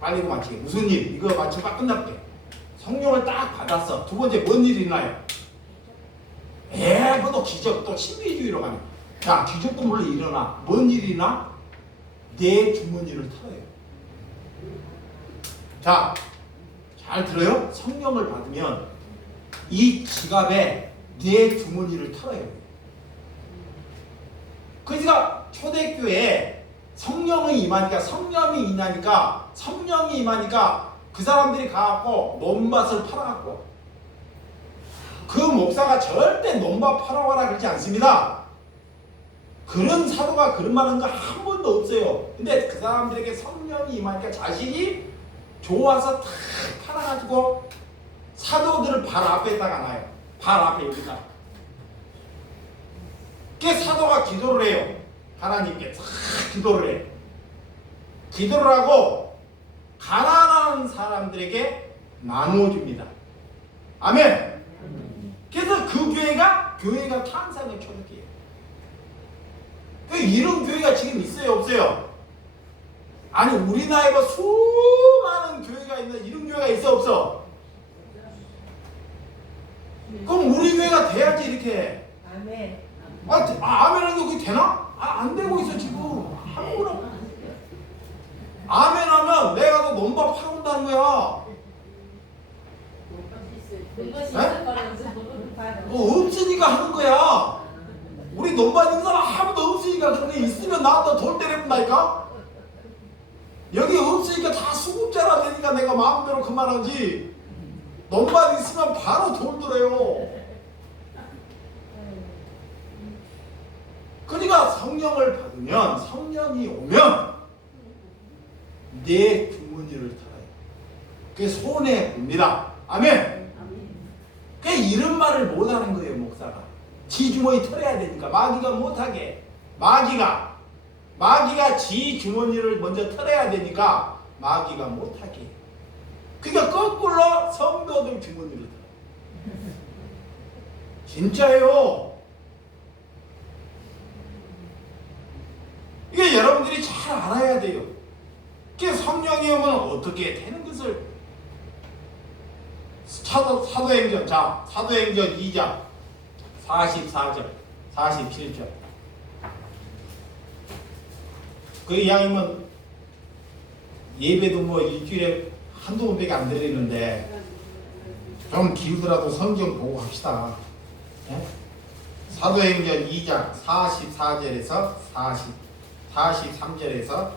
빨리 이거 맞히게. 무슨 일? 이거 맞히면 끝날게. 성령을 딱 받았어. 두 번째 뭔 일이 일어나요? 또 기적, 또 신비주의로 가네. 자, 기적도 물론 일어나. 뭔 일이 일어나? 내 주머니를 털어요. 자, 잘 들어요? 성령을 받으면 이 지갑에 내 주머니를 털어요. 그러니까 초대교회에 성령이 임하니까 성령이 임하니까 그 사람들이 가갖고 논밭을 팔아갖고, 그 목사가 절대 논밭 팔아와라 그러지 않습니다. 그런 사도가 그런 말 한 거 한 번도 없어요. 근데 그 사람들에게 성령이 임하니까 자신이 좋아서 탁 팔아가지고 사도들을 발 앞에다가 놔요. 발 앞에 여기다. 그 사도가 기도를 해요. 하나님께 탁 기도를 해. 기도를 하고 가난한 사람들에게 나누어줍니다. 아멘. 그래서 그 교회가 탄생의 초대교회예요. 이런 교회가 지금 있어요, 없어요? 아니, 우리나라에 수많은 교회가 있는 이런 교회가 있어, 없어? 그럼 우리 교회가 돼야지 이렇게. 아멘. 아멘하는 게 그게 되나? 안 되고 있어 지금. 아무나. 아멘하면 내가 너 논밭 팔아온다는 거야. 없으니까 하는 거야. 우리 논밭 있는 사람 아무도 없으니까. 그런데 있으면 나한테 돌 때려본다니까. 여기 없으니까 다 수급자라 되니까 내가 마음대로 그만하지. 논밭 있으면 바로 돌 들어요. 그러니까 성령을 받으면 오면 성령이 오면 내 주머니를 털어요. 그게 손해 봅니다. 아멘. 그 이런 말을 못하는 거예요, 목사가. 지 주머니 털어야 되니까. 마귀가 못하게. 마귀가 지 주머니를 먼저 털어야 되니까 마귀가 못하게. 그러니까 거꾸로 성도들 주머니를 털어요. 진짜예요. 이게 여러분들이 잘 알아야 돼요. 그 성령이 오면 어떻게 되는 것을 사도행전 2장 44절 47절 그 이왕이면 예배도 뭐 일주일에 한두 번밖에 안 드리는데 좀 기우더라도 성경 보고 합시다. 네? 사도행전 2장 44절에서 43절에서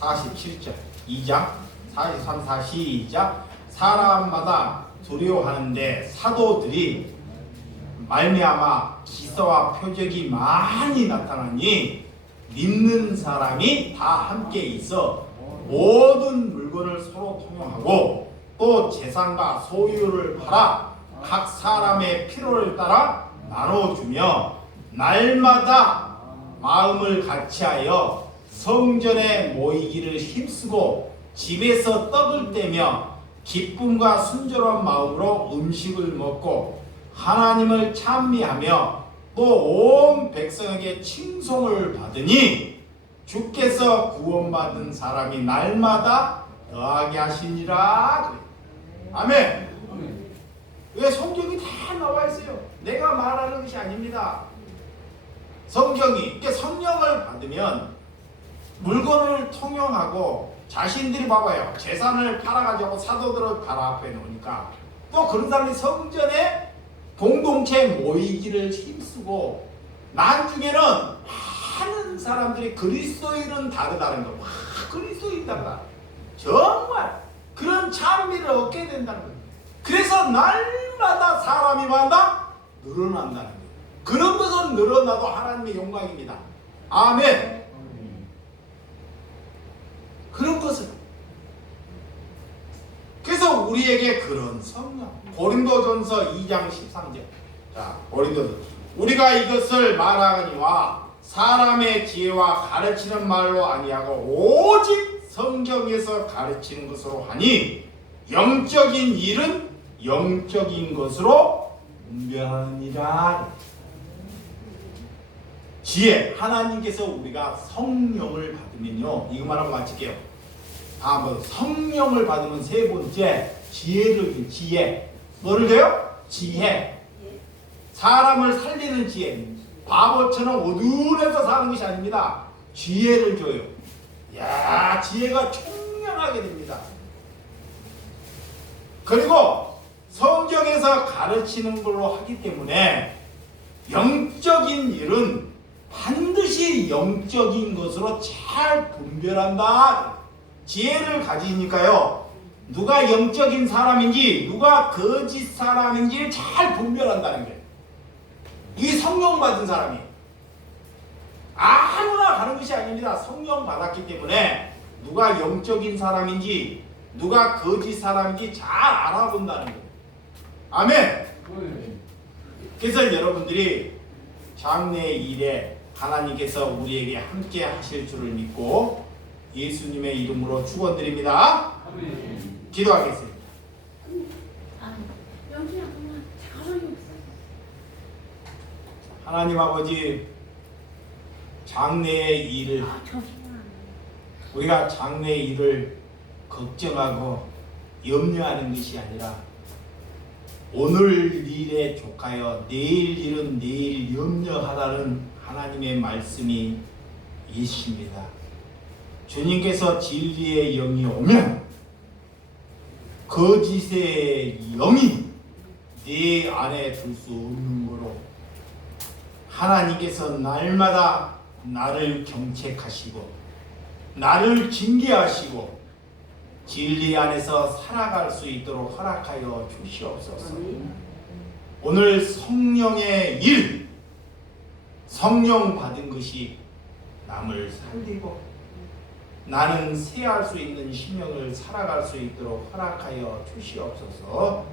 47절 2장 43, 4 시작. 사람마다 두려워하는데 사도들이 말미암아 기사와 표적이 많이 나타나니 믿는 사람이 다 함께 있어 모든 물건을 서로 통용하고 또 재산과 소유를 팔아 각 사람의 필요를 따라 나눠주며 날마다 마음을 같이하여 성전에 모이기를 힘쓰고 집에서 떡을 떼며 기쁨과 순전한 마음으로 음식을 먹고 하나님을 찬미하며 또 온 백성에게 칭송을 받으니 주께서 구원받은 사람이 날마다 더하게 하시니라. 아멘. 왜 성경이 다 나와 있어요. 내가 말하는 것이 아닙니다. 성경이. 성령을 받으면 물건을 통용하고 자신들이 봐봐요. 재산을 팔아가지고 사도들을 바로 앞에 놓으니까 또 그런 사람이 성전에 공동체 모이기를 힘쓰고 나중에는 많은 사람들이 그리스도인은 다르다는 거. 와, 그리스도인 다르다. 정말 그런 찬미를 얻게 된다는 거예요. 그래서 날마다 사람이 많다? 늘어난다는 거예요. 그런 것은 늘어나도 하나님의 영광입니다. 아멘. 그런 것은 그래서 우리에게 그런 성령 고린도전서 2장 13절 자 고린도전서 우리가 이것을 말하니와 사람의 지혜와 가르치는 말로 아니하고 오직 성경에서 가르치는 것으로 하니 영적인 일은 영적인 것으로 분별하느니라. 지혜 하나님께서 우리가 성령을 받으면요 이거 말하고 마칠게요. 다음으로 성령을 받으면 세 번째 지혜를 지혜 뭐를 줘요? 지혜 사람을 살리는 지혜 바보처럼 어두운에서 사는 것이 아닙니다. 지혜를 줘요. 야 지혜가 총명하게 됩니다. 그리고 성경에서 가르치는 걸로 하기 때문에 영적인 일은 반드시 영적인 것으로 잘 분별한다. 지혜를 가지니까요. 누가 영적인 사람인지 누가 거짓 사람인지 잘 분별한다는 거예요. 이 성령 받은 사람이 아무나 가는 것이 아닙니다. 성령 받았기 때문에 누가 영적인 사람인지 누가 거짓 사람인지 잘 알아본다는 거예요. 아멘. 그래서 여러분들이 장래 일에 하나님께서 우리에게 함께 하실 줄을 믿고 예수님의 이름으로 축원드립니다. 기도하겠습니다. 하나님 아버지 장래의 일을 우리가 장래의 일을 걱정하고 염려하는 것이 아니라 오늘 일에 족하여 내일 일은 내일 염려하라는 하나님의 말씀이 있습니다. 주님께서 진리의 영이 오면 거짓의 영이 네 안에 둘 수 없는 거로 하나님께서 날마다 나를 경책하시고 나를 징계하시고 진리 안에서 살아갈 수 있도록 허락하여 주시옵소서. 오늘 성령의 일 성령 받은 것이 남을 살리고 나는 새할 수 있는 심령을 살아갈 수 있도록 허락하여 주시옵소서.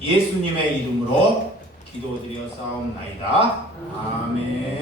예수님의 이름으로 기도드려 싸움나이다. 아멘.